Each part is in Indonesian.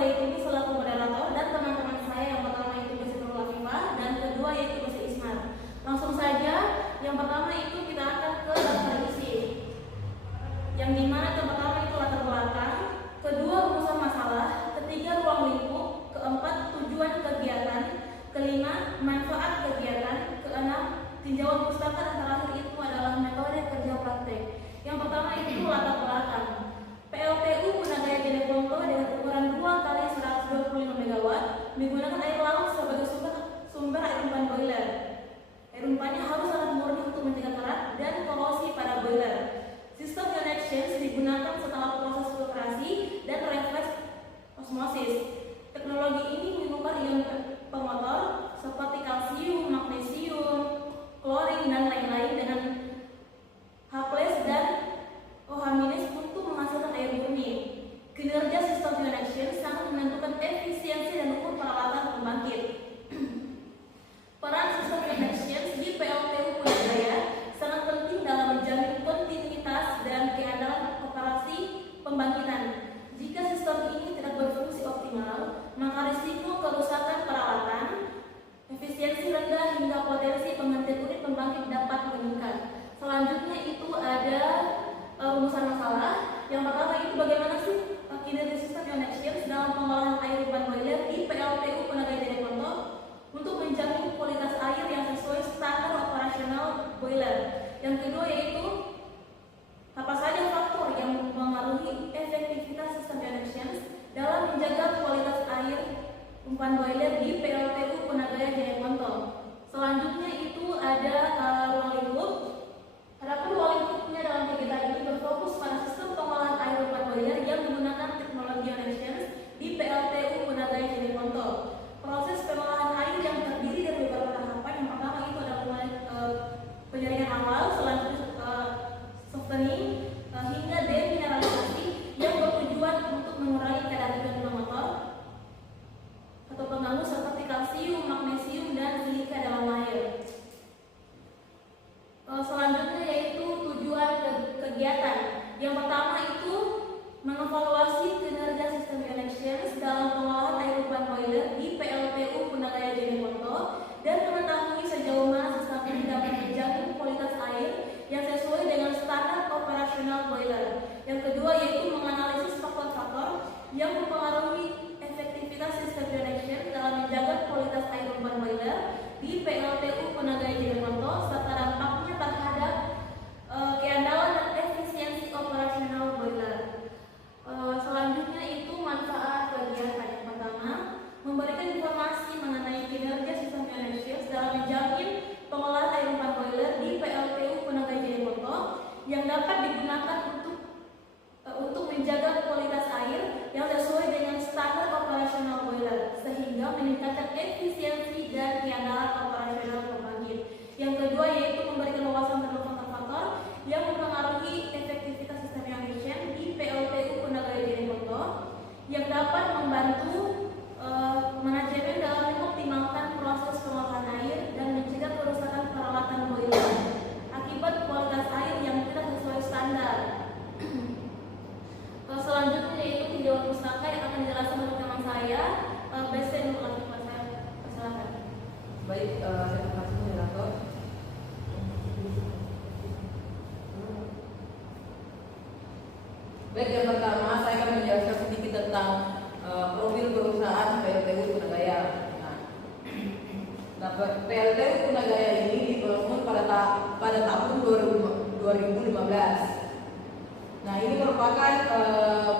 yaitu ini selaku moderator, dan teman-teman saya yang pertama itu Mbak Nurul Afifah dan kedua yaitu Mbak Ismar. Langsung saja, yang pertama itu kita akan ke daftar isi, yang dimana yang pertama itu latar belakang, kedua rumusan masalah, ketiga ruang lingkup, keempat tujuan kegiatan, kelima manfaat kegiatan, keenam tinjauan pustaka, dan terakhir itu adalah metode kerja praktek. Yang pertama itu latar belakang. PLTU Punagaya Jeneponto dengan ukuran 2 kali 125 MW menggunakan air laut sebagai sumber air umpan boiler. Air umpannya harus sangat murni untuk mencegah kerat dan korosi pada boiler. Sistem connections digunakan setelah proses filtrasi dan refleks osmosis. Teknologi ini mengubah ion pemotor seperti kalsium, magnesium, klorin, dan lain-lain dengan H+ dan OH- untuk menghasilkan air murni. Kinerja sistem connection sangat menentukan efisiensi dan ukur peralatan pembangkit. Peran sistem connection di PLTU Punagaya sangat penting dalam menjamin kontinuitas dan keandalan operasi pembangkitan. Jika sistem ini tidak berfungsi optimal, maka risiko kerusakan peralatan, efisiensi rendah, hingga potensi penghentian unit pembangkit dapat meningkat. Selanjutnya itu ada rumusan masalah. Yang pertama itu bagaimana sih kinerja sistem connection dalam pengolahan air umpan boiler di PLTU Punagaya Jeneponto untuk menjamin kualitas air yang sesuai standar operasional boiler. Yang kedua yaitu apa saja faktor yang mempengaruhi efektivitas sistem connection dalam menjaga kualitas air umpan boiler di PLTU Punagaya Jeneponto. Selanjutnya itu ada ruang lingkup. Adapun ruang lingkupnya dalam kegiatan ini berfokus pada sistem pengolahan air umpan boiler yang menggunakan teknologi connections di PLTU Punagaya Jeneponto. Proses pengolahan air yang terdiri dari beberapa tahapan. Yang pertama itu adalah penyaringan awal, selanjutnya softening, hingga demineralisasi yang bertujuan untuk mengurangi kadar ion pemotor atau pengganggu seperti kalsium, magnesium, dan silika dalam air. Selanjutnya yaitu tujuan kegiatan. Yang pertama itu mengevaluasi kinerja sistem connections dalam pengolahan air umpan boiler di PLTU Punagaya Jeneponto dan mengetahui sejauh mana sistem ini dapat menjamin kualitas air yang sesuai dengan standar operasional boiler. Yang kedua yaitu menganalisis faktor-faktor yang mempengaruhi efektivitas sistem connection dalam menjaga kualitas air umpan boiler di PLTU Punagaya Jeneponto serta dampaknya terhadap keandalan dan efisiensi operasional boiler. Selanjutnya itu manfaat kegiatan. Yang pertama, memberikan informasi mengenai kinerja sistem connections dalam menjamin pengolahan air umpan boiler di PLTU Punagaya Jeneponto yang dapat digunakan untuk menjaga kualitas air yang sesuai dengan standar operasional boiler sehingga meningkatkan efisiensi dan keandalan operasional pembangkit. Yang kedua yaitu memberikan wawasan tentang faktor-faktor yang mempengaruhi efektivitas sistem connection di PLTU Punagaya Jeneponto yang dapat membantu manajemen dalam mengoptimalkan proses pengolahan air dan mencegah kerusakan peralatan boiler akibat kualitas air yang tidak sesuai standar. Selanjutnya yaitu tinjauan pustaka yang akan dijelaskan oleh teman saya, BC Nurul Afifah. Saya persilakan. Baik, terima kasih moderator. Baik, yang pertama saya akan menjelaskan sedikit tentang profil perusahaan PLTU Punagaya. Nah, PLTU Punagaya ini dibangun pada tahun 2015. Nah, ini merupakan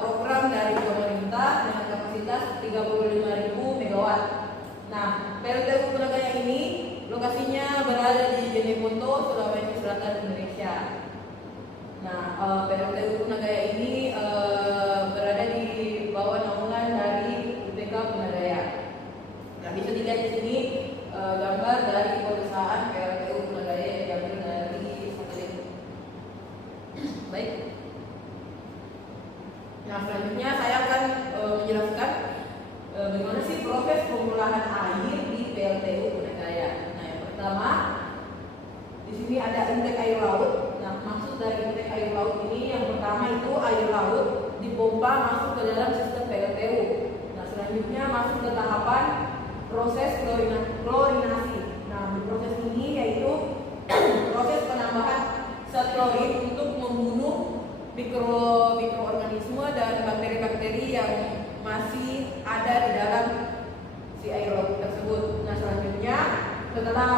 program dari pemerintah dengan kapasitas 35.000 MW. Nah, PLTU Punagaya ini lokasinya berada di Jeneponto, Sulawesi Selatan, Indonesia. Nah, PLTU Punagaya ini berada di bawah naungan dari UPK Punagaya. Nah, bisa dilihat di sini gambar dari perusahaan PLTU Punagaya yang diambil dari satelit. Baik. Nah, selanjutnya saya akan menjelaskan bagaimana sih proses pengolahan air di PLTU Punagaya. Nah, yang pertama di sini ada intake air laut. Nah, maksud dari intake air laut ini yang pertama itu air laut dipompa masuk ke dalam sistem PLTU. Nah, selanjutnya masuk ke tahapan proses klorinasi. Nah, di proses ini yaitu proses penambahan zat klorin untuk membunuh mikroorganisme dan bakteri-bakteri yang masih ada di dalam si air laut tersebut. Nah, selanjutnya setelah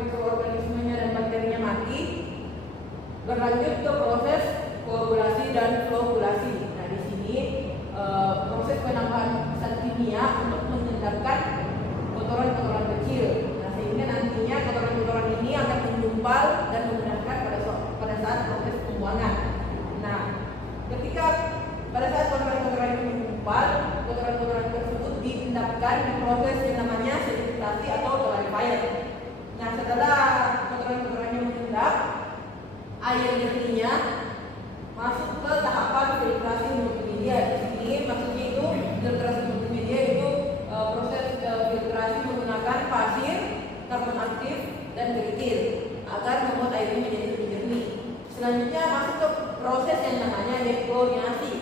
mikroorganismenya dan bakterinya mati, berlanjut ke proses koagulasi dan flokulasi. Nah, di sini proses penambahan zat kimia untuk mengendapkan kotoran-kotoran kecil. Nah, sehingga nantinya kotoran-kotoran ini akan menjumpal dan memudahkan pada saat proses pembuangan. Nah, ketika pada saat kotoran-kotoran ini menjumpal, kotoran-kotoran tersebut diendapkan di proses yang namanya sedimentasi atau clarifier. Nah, setelah kotoran-kotorannya mengendap, air jernihnya masuk ke tahapan filtrasi multimedia. Di sini maksudnya itu filtrasi multimedia itu proses filtrasi menggunakan pasir, karbon aktif, dan kerikil agar membuat air ini menjadi lebih jernih. Selanjutnya masuk ke proses yang namanya deklorinasi.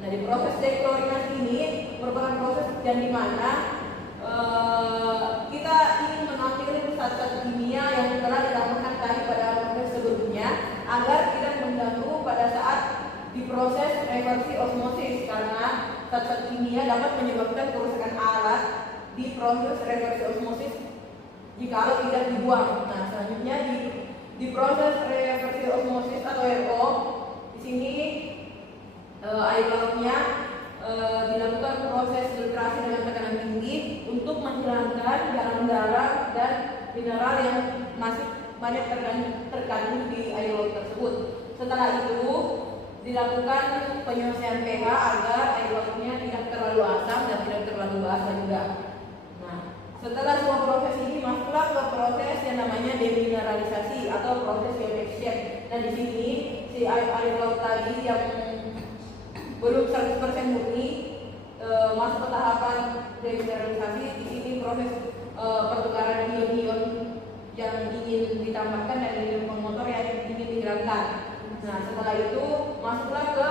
Nah, di proses deklorinasi ini merupakan proses yang dimana kita ingin mengambil zat-zat kimia yang telah ditambahkan tadi pada proses sebelumnya agar tidak mengganggu pada saat diproses reversi osmosis, karena zat-zat kimia dapat menyebabkan kerusakan alat di proses reversi osmosis jika tidak dibuang. Nah, selanjutnya di proses reversi osmosis atau RO, di sini air lautnya dilakukan proses filtrasi dengan tekanan tinggi untuk menghilangkan garam-garam dan mineral yang masih banyak terkandung di air laut tersebut. Setelah itu dilakukan penyelesaian pH agar air lautnya tidak terlalu asam dan tidak terlalu basa juga. Nah, setelah semua proses ini masuklah ke proses yang namanya demineralisasi atau proses bioextraction. Dan di sini si air laut tadi yang belum 100% murni masuk ke tahapan demineralisasi. Di sini proses pertukaran ion-ion yang ingin ditambahkan dan ion pengotor yang ingin dihilangkan. Nah, setelah itu masuklah ke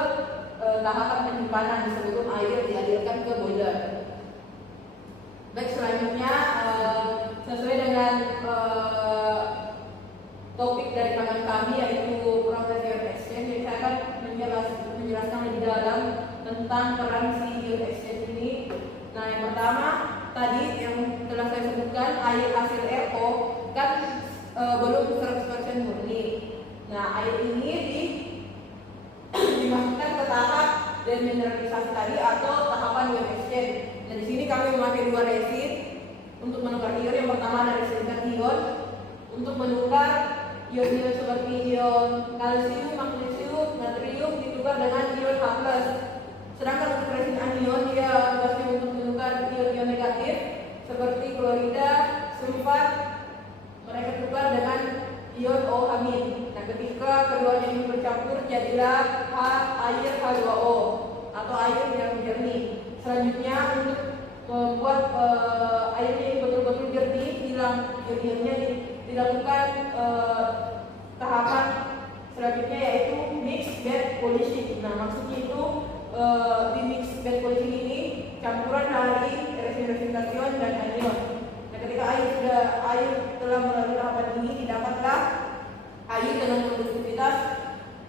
tahapan penyimpanan sebelum air dialirkan ke boiler. Baik, selanjutnya sesuai dengan topik dari magang kami yaitu proses ion exchange, jadi saya akan menjelaskan lebih dalam tentang peran si ion exchange ini. Nah, yang pertama tadi yang telah saya sebutkan, air hasil RO kan belum 100% murni. Nah, air ini dimasukkan ke tahap demineralisasi tadi atau tahapan ion exchange. Nah, di sini kami memakai dua resin untuk menukar ion. Yang pertama ada resin ion untuk menukar ion-ion seperti ion kalsium, magnesium, natrium ditukar dengan ion H+. Sedangkan untuk resin anion dia tugasnya untuk menukar ion-ion negatif seperti klorida, sulfat, mereka tukar dengan ion OH-. Nah, ketika keduanya ini bercampur jadilah air H2O atau air yang jernih. Selanjutnya untuk membuat airnya ini betul-betul jernih, hilang ion-ionnya, dilakukan tahapan selanjutnya yaitu mixed bed polishing. Nah, maksudnya itu di mixed bed polishing ini campuran dari resin-resin kation dan anion. Nah, ketika air telah melalui tahapan ini, didapatlah air dengan konduktivitas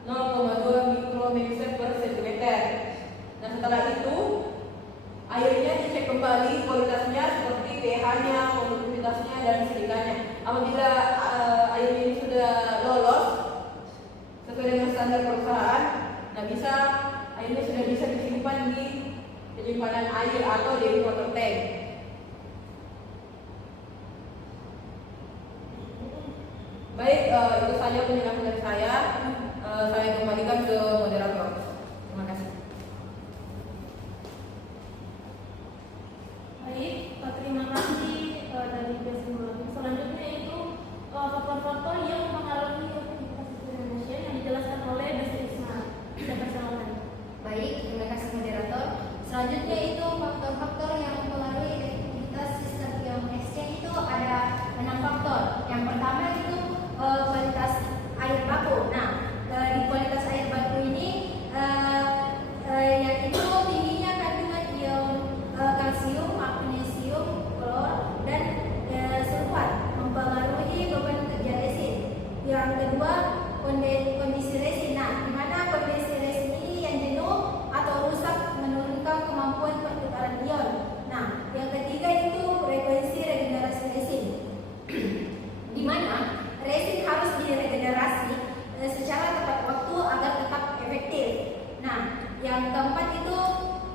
0,2 mikrometer per sentimeter. Nah, setelah itu airnya dicek kembali kualitasnya seperti pH-nya, konduktivitasnya, dan silikanya. Apabila air ini sudah lolos sesuai dengan standar perusahaan, nah airnya sudah bisa disimpan di penyimpanan air atau di water tank. Baik, itu saja penjelasan dari saya. Saya kembalikan ke moderator. Terima kasih. Baik, terima kasih dari presentasi. Selanjutnya itu faktor-faktor yang mengalami aktivitas Indonesia yang dijelaskan oleh Dr. Isma. Silakan. Baik, terima kasih moderator. Selanjutnya itu faktor-faktor yang mempengaruhi aktivitas sistem ion exchange itu ada 6 faktor. Yang pertama itu kualitas air baku. Nah, di kualitas air keempat itu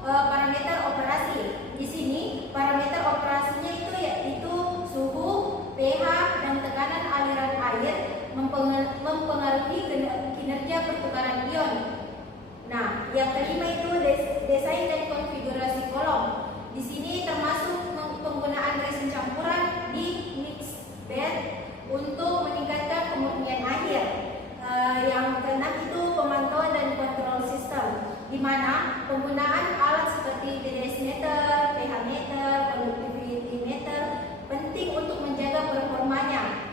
parameter operasi. Di sini parameter operasinya itu yaitu suhu, pH, dan tekanan aliran air mempengaruhi kinerja pertukaran ion. Nah, yang kelima itu desain dan konfigurasi kolom. Di sini termasuk penggunaan resin campuran di mix bed untuk meningkatkan kemurnian air. Yang keenam itu pemantauan dan kontrol sistem, di mana penggunaan alat seperti TDS meter, pH meter, conductivity meter penting untuk menjaga performanya.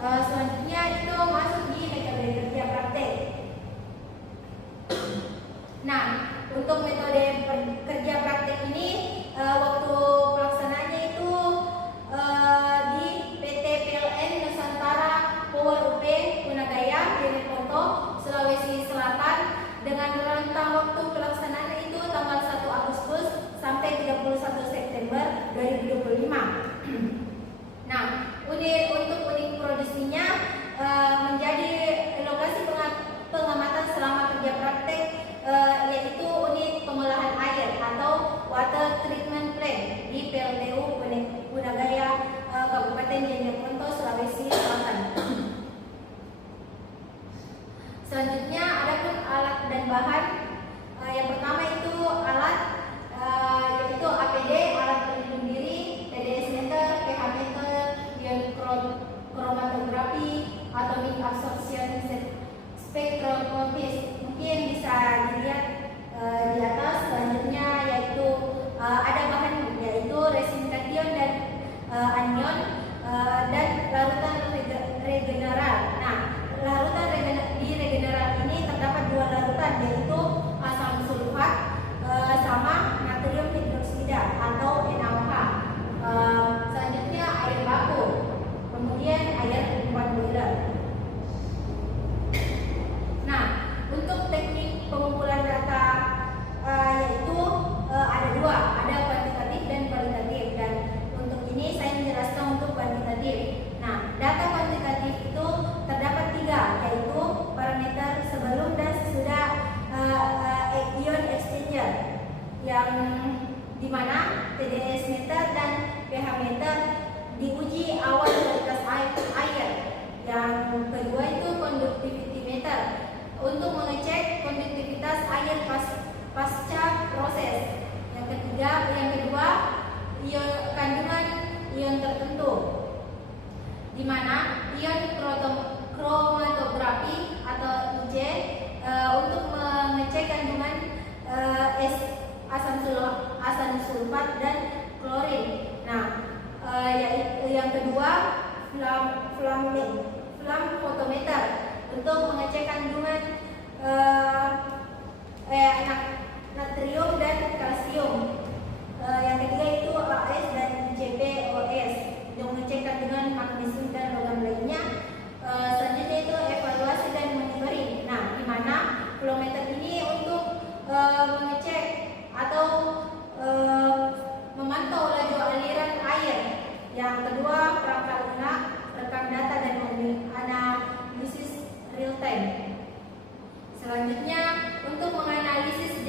Selanjutnya itu masuk di metode kerja praktek. Nah, untuk metode kerja praktek ini waktu pelaksananya itu di PT PLN Nusantara Power UP Punagaya Jeneponto, Sulawesi Selatan, dengan rentang waktu pelaksanaan itu tanggal 1 Agustus sampai 31 September 2025. Nah, untuk unit produksinya menjadi lokasi pengamatan selama kerja praktek, yaitu unit pengolahan air atau water treatment plant di PLTU Punagaya, Kabupaten Jeneponto, Sulawesi Selatan. Selanjutnya adapun alat dan bahan. Yang pertama itu alat, yaitu APD, alat pelindung diri, TDS meter, pH meter, ion kromatografi, atomic absorption spectrometry. Mungkin bisa dilihat di atas. Selanjutnya yaitu ada bahan, yaitu resin kation dan anion, dan larutan regeneral. Nah, larutan di regeneral ini terdapat dua larutan, yaitu asam sulfat sama natrium hidroksida atau NaOH. Selanjutnya air baku, kemudian air limbah boiler. Nah, untuk teknik pengumpulan data yaitu ada dua, ada kuantitatif dan kualitatif. Dan untuk ini saya menjelaskan untuk kuantitatif. Nah, data kuantitatif itu terdapat tiga, yaitu parameter sebelum dan sesudah ion exchanger, yang dimana TDS meter dan pH meter diuji awal kualitas air. Yang kedua itu conductivity meter untuk mengecek konduktivitas air pasca proses. Yang kedua kandungan ion tertentu, di mana ion kromatografi atau IJ untuk mengecek kandungan asam sulfat dan klorin. Nah, yang kedua flam photometer untuk mengecek kandungan natrium dan kalsium. Yang ketiga itu AS dan JPOS untuk mengecek kandungan magnesium dan logam lainnya. Selanjutnya itu evaluasi dan monitoring. Nah, di mana flometer ini untuk mengecek atau memantau laju aliran air. Yang kedua perangkat lunak, rekam data dan analisis real time. Selanjutnya untuk menganalisis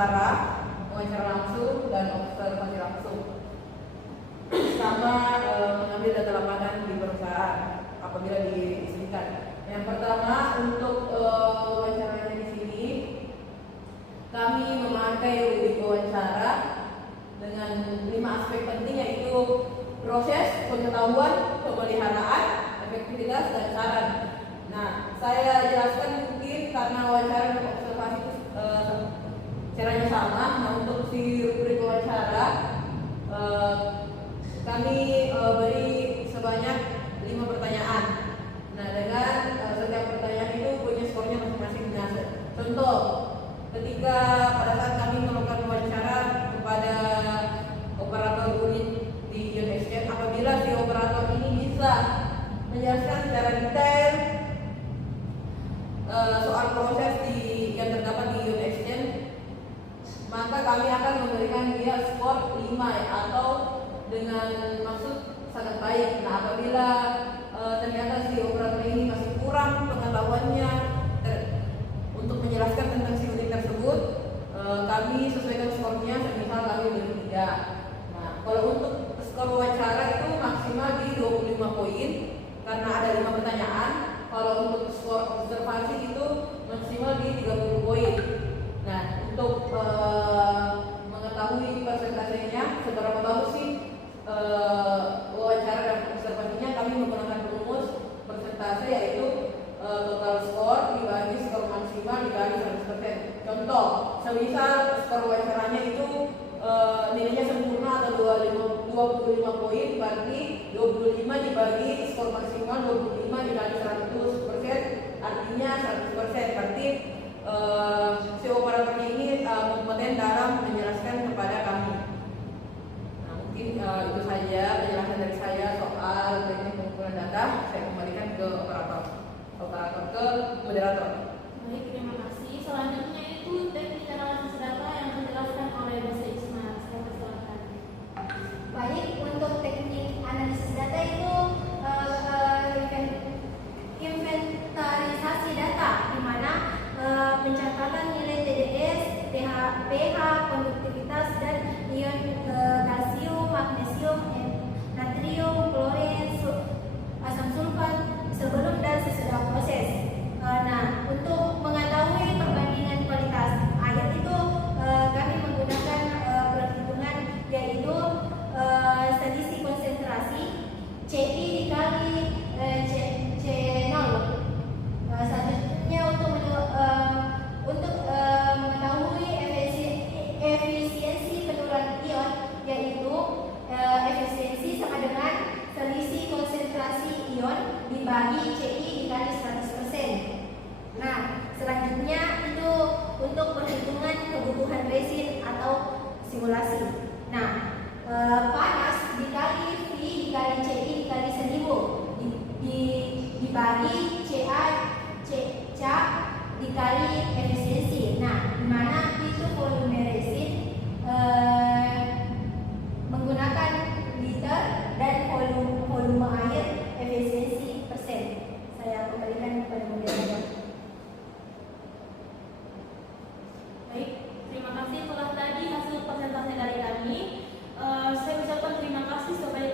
wawancara langsung dan observasi langsung, sama mengambil data lapangan di perusahaan apabila diizinkan. Yang pertama untuk wawancaranya di sini kami memakai rubrik wawancara dengan 5 aspek penting, yaitu proses, pengetahuan, pemeliharaan, efektivitas, dan saran. Nah, saya jelaskan mungkin karena wawancara dan observasi itu caranya sama. Nah, untuk si rubrik wawancara kami beri sebanyak 5 pertanyaan. Nah, dengan setiap pertanyaan itu punya skornya masing-masing. Nah, contoh, ketika pada saat kami melakukan wawancara kepada operator unit di Ion Exchange, apabila si operator ini bisa menjelaskan secara detail soal proses yang terdapat di Ion Exchange, maka kami akan memberikan dia skor 5 atau dengan maksud sangat baik. Nah, apabila ternyata si operator ini masih kurang pengetahuannya untuk menjelaskan tentang si unit tersebut, kami sesuaikan skornya, semisal kami beri 3. Nah, kalau untuk skor wawancara itu maksimal di 25 poin karena ada 5 pertanyaan. Kalau untuk skor observasi itu maksimal di 30 poin. Nah, untuk mengetahui persentasenya seberapa bagus sih wawancara dan observasinya, kami menggunakan rumus persentase, yaitu total skor dibagi skor maksimal dikali 100%. Contoh, semisal skor wawancaranya itu nilainya sempurna atau 25 poin, berarti 25 dibagi skor maksimal 25 dikali 100%, artinya 100%. Berarti si operatornya ini kompeten dalam menjelaskan kepada kami. Nah, mungkin itu saja penjelasan dari saya soal teknik pengumpulan data. Saya kembalikan ke operator ke moderator. Baik, terima kasih. Selanjutnya itu teknik analisis data yang dijelaskan oleh Mas Ismar. Saya persilakan. Baik, untuk teknik analisis data itu inventarisasi data, di mana pencatatan nilai TDS, pH, konduktivitas, dan ion kalsium, magnesium, natrium, klorin, asam sulfat sebelum dan sesudah proses. Nah, untuk mengetahui perbandingan kualitas air itu kami menggunakan perhitungan, yaitu selisih konsentrasi CI dikali C0. Selanjutnya untuk mengetahui efisiensi penurunan ion, yaitu efisiensi sama dengan selisih konsentrasi ion dibagi CI dikali 100%. Nah, selanjutnya itu untuk perhitungan kebutuhan resin atau simulasi. Nah, panas dikali V dikali CI dikali 1000 dibagi CA dikali efisiensi. Nah, di mana itu volume resin menggunakan liter dan volume air efisiensi persen. Saya kembalikan kepada moderator. Baik, terima kasih. Setelah tadi hasil presentasi dari kami, saya ucapkan terima kasih kepada